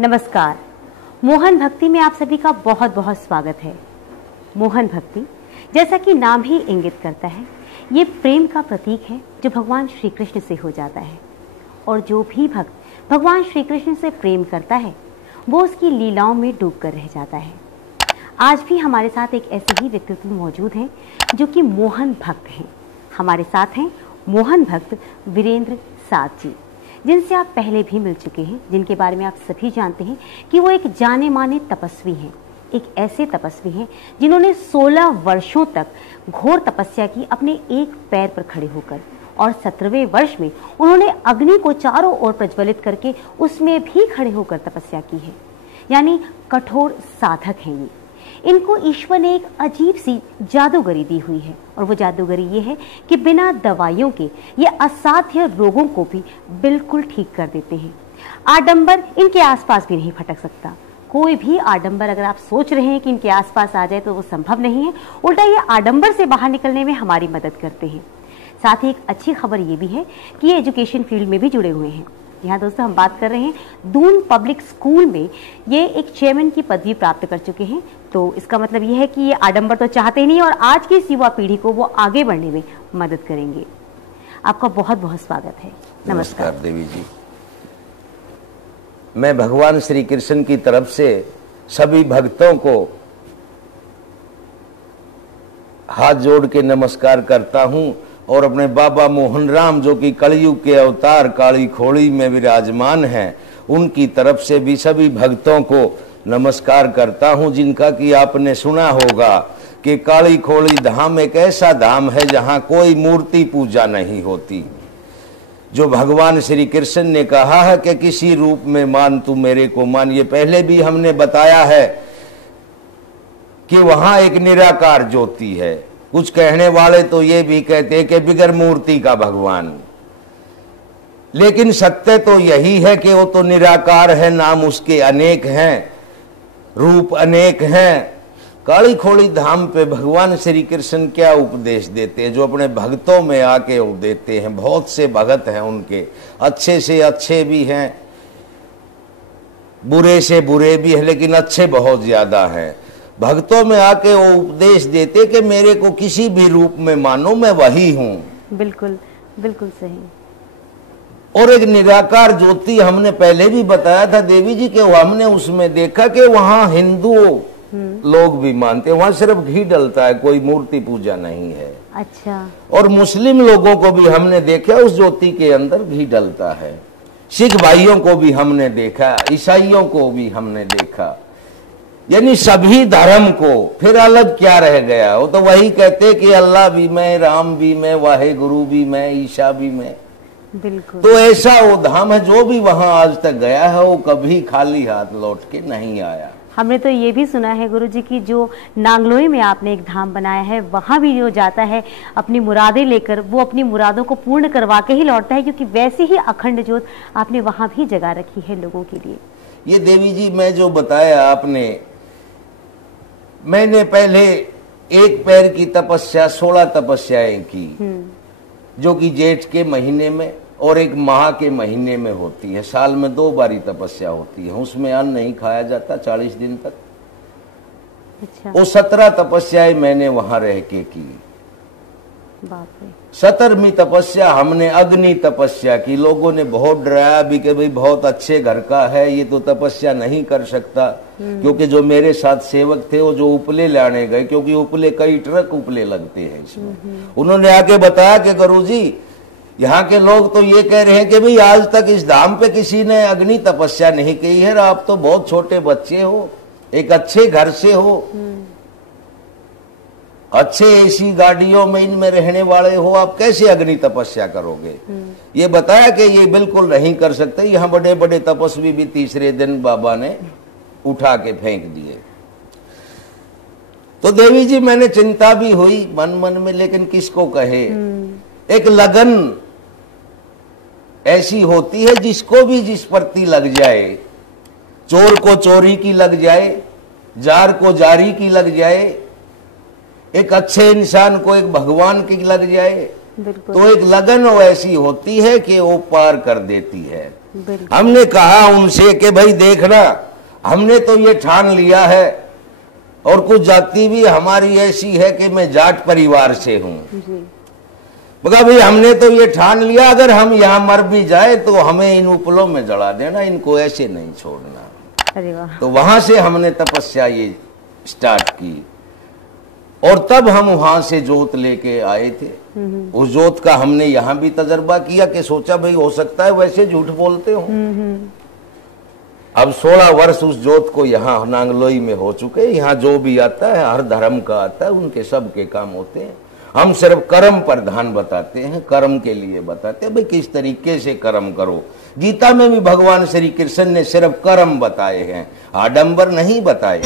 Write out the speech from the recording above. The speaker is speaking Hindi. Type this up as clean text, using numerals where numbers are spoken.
नमस्कार। मोहन भक्ति में आप सभी का बहुत बहुत स्वागत है। मोहन भक्ति, जैसा कि नाम ही इंगित करता है, ये प्रेम का प्रतीक है जो भगवान श्री कृष्ण से हो जाता है। और जो भी भक्त भगवान श्री कृष्ण से प्रेम करता है वो उसकी लीलाओं में डूब कर रह जाता है। आज भी हमारे साथ एक ऐसे ही व्यक्तित्व मौजूद हैं जो कि मोहन भक्त हैं। हमारे साथ हैं मोहन भक्त वीरेंद्र साथ जी, जिनसे आप पहले भी मिल चुके हैं, जिनके बारे में आप सभी जानते हैं कि वो एक जाने माने तपस्वी हैं। एक ऐसे तपस्वी हैं जिन्होंने 16 वर्षों तक घोर तपस्या की अपने एक पैर पर खड़े होकर, और 17वें वर्ष में उन्होंने अग्नि को चारों ओर प्रज्वलित करके उसमें भी खड़े होकर तपस्या की है। यानी कठोर साधक हैं ये। इनको ईश्वर ने एक अजीब सी जादूगरी दी हुई है, और वो जादूगरी ये है कि बिना दवाइयों के ये असाध्य रोगों को भी बिल्कुल ठीक कर देते हैं। आडंबर इनके आसपास भी नहीं फटक सकता। कोई भी आडंबर अगर आप सोच रहे हैं कि इनके आसपास आ जाए तो वो संभव नहीं है। उल्टा ये आडंबर से बाहर निकलने में हमारी मदद करते हैं। साथ ही एक अच्छी खबर ये भी है कि ये एजुकेशन फील्ड में भी जुड़े हुए हैं। यहाँ दोस्तों हम बात कर रहे हैं दून पब्लिक स्कूल में ये एक चेयरमैन की पदवी प्राप्त कर चुके हैं। तो इसका मतलब ये है कि ये आडंबर तो चाहते ही नहीं, और आज की इस युवा पीढ़ी को वो आगे बढ़ने में मदद करेंगे। आपका बहुत बहुत स्वागत है। नमस्कार देवी जी। मैं भगवान श्री कृष्ण की तरफ से सभी भक्तों को हाथ जोड़ के नमस्कार करता हूं, और अपने बाबा मोहन राम जो कि कलयुग के अवतार काली खोड़ी में विराजमान हैं, उनकी तरफ से भी सभी भक्तों को नमस्कार करता हूं, जिनका कि आपने सुना होगा कि काली खोड़ी धाम एक ऐसा धाम है जहां कोई मूर्ति पूजा नहीं होती। जो भगवान श्री कृष्ण ने कहा है कि किसी रूप में मान तू मेरे को मान, ये पहले भी हमने बताया है कि वहां एक निराकार ज्योति है। कुछ कहने वाले तो ये भी कहते हैं कि बिगर मूर्ति का भगवान, लेकिन सत्य तो यही है कि वो तो निराकार है, नाम उसके अनेक हैं, रूप अनेक हैं। काली खोड़ी धाम पे भगवान श्री कृष्ण क्या उपदेश देते हैं, जो अपने भक्तों में आके वो देते हैं। बहुत से भगत हैं उनके, अच्छे से अच्छे भी हैं, बुरे से बुरे भी हैं, लेकिन अच्छे बहुत ज्यादा हैं। भक्तों में आके वो उपदेश देते कि मेरे को किसी भी रूप में मानो, मैं वही हूं। बिल्कुल बिल्कुल सही। और एक निराकार ज्योति हमने पहले भी बताया था देवी जी के हमने उसमें देखा कि वहां हिंदू लोग भी मानते हैं, वहां सिर्फ घी डलता है, कोई मूर्ति पूजा नहीं है। अच्छा। और मुस्लिम लोगों को भी हमने देखा उस ज्योति के अंदर घी डलता है। सिख भाइयों को भी हमने देखा, ईसाइयों को भी हमने देखा, यानी सभी धर्म को। फिर अलग क्या रह गया? वो तो वही कहते कि अल्लाह भी मैं, राम भी मैं, वाहे गुरु भी मैं, ईशा भी मैं। बिल्कुल। तो ऐसा वो धाम है, जो भी वहां आज तक गया है वो कभी खाली हाथ लौट के नहीं आया। हमने तो ये भी सुना है गुरुजी की जो नांगलोई में आपने एक धाम बनाया है, वहां भी जो जाता है अपनी मुरादें लेकर, वो अपनी मुरादों को पूर्ण करवा के ही लौटता है, क्योंकि वैसी ही अखंड ज्योत आपने वहां भी जगा रखी है लोगों के लिए। ये देवी जी मैं जो बताया आपने, मैंने पहले एक पैर की तपस्या 16 तपस्याएं की, जो कि जेठ के महीने में और एक माह के महीने में होती है। साल में 2 बारी तपस्या होती है, उसमें अन्न नहीं खाया जाता 40 दिन तक। अच्छा। वो 17 तपस्याएं मैंने वहां रह के की। बाप रे। 17वीं तपस्या हमने अग्नि तपस्या की। लोगों ने बहुत डराया भी कि भाई बहुत अच्छे घर का है, ये तो तपस्या नहीं कर सकता। क्योंकि जो मेरे साथ सेवक थे वो जो उपले लाने गए, क्योंकि उपले कई ट्रक उपले लगते हैं इसमें, उन्होंने आके बताया कि गुरुजी यहाँ के लोग तो ये कह रहे हैं कि भाई आज तक इस धाम पे किसी ने अग्नि तपस्या नहीं की है, आप तो बहुत छोटे बच्चे हो, एक अच्छे घर से हो, अच्छे एसी गाड़ियों में इनमें रहने वाले हो, आप कैसे अग्नि तपस्या करोगे? ये बताया कि ये बिल्कुल नहीं कर सकते। यहाँ बड़े बड़े तपस्वी भी तीसरे दिन बाबा ने उठा के फेंक दिए। तो देवी जी मैंने चिंता भी हुई मन मन में, लेकिन किसको कहे। एक लगन ऐसी होती है जिसको भी जिस प्रति लग जाए, चोर को चोरी की लग जाए, जार को जारी की लग जाए, एक अच्छे इंसान को एक भगवान की लग जाए, तो एक लगन वो ऐसी होती है कि वो पार कर देती है। हमने कहा उनसे कि भाई देखना, हमने तो ये ठान लिया है, और कुछ जाति भी हमारी ऐसी है कि मैं जाट परिवार से हूं। बोला भाई हमने तो ये ठान लिया, अगर हम यहाँ मर भी जाए तो हमें इन उपलों में जला देना, इनको ऐसे नहीं छोड़ना। अरे वाह। तो वहां से हमने तपस्या ये स्टार्ट की, और तब हम वहां से जोत लेके आए थे। उस जोत का हमने यहाँ भी तजर्बा किया कि सोचा भाई हो सकता है वैसे झूठ बोलते हो। अब 16 वर्ष उस जोत को यहाँ नांगलोई में हो चुके। यहाँ जो भी आता है हर धर्म का आता है, उनके सब के काम होते हैं। हम सिर्फ कर्म पर ध्यान बताते हैं, कर्म के लिए बताते हैं भाई किस तरीके से कर्म करो। गीता में भी भगवान श्री कृष्ण ने सिर्फ कर्म बताए हैं, आडंबर नहीं बताए।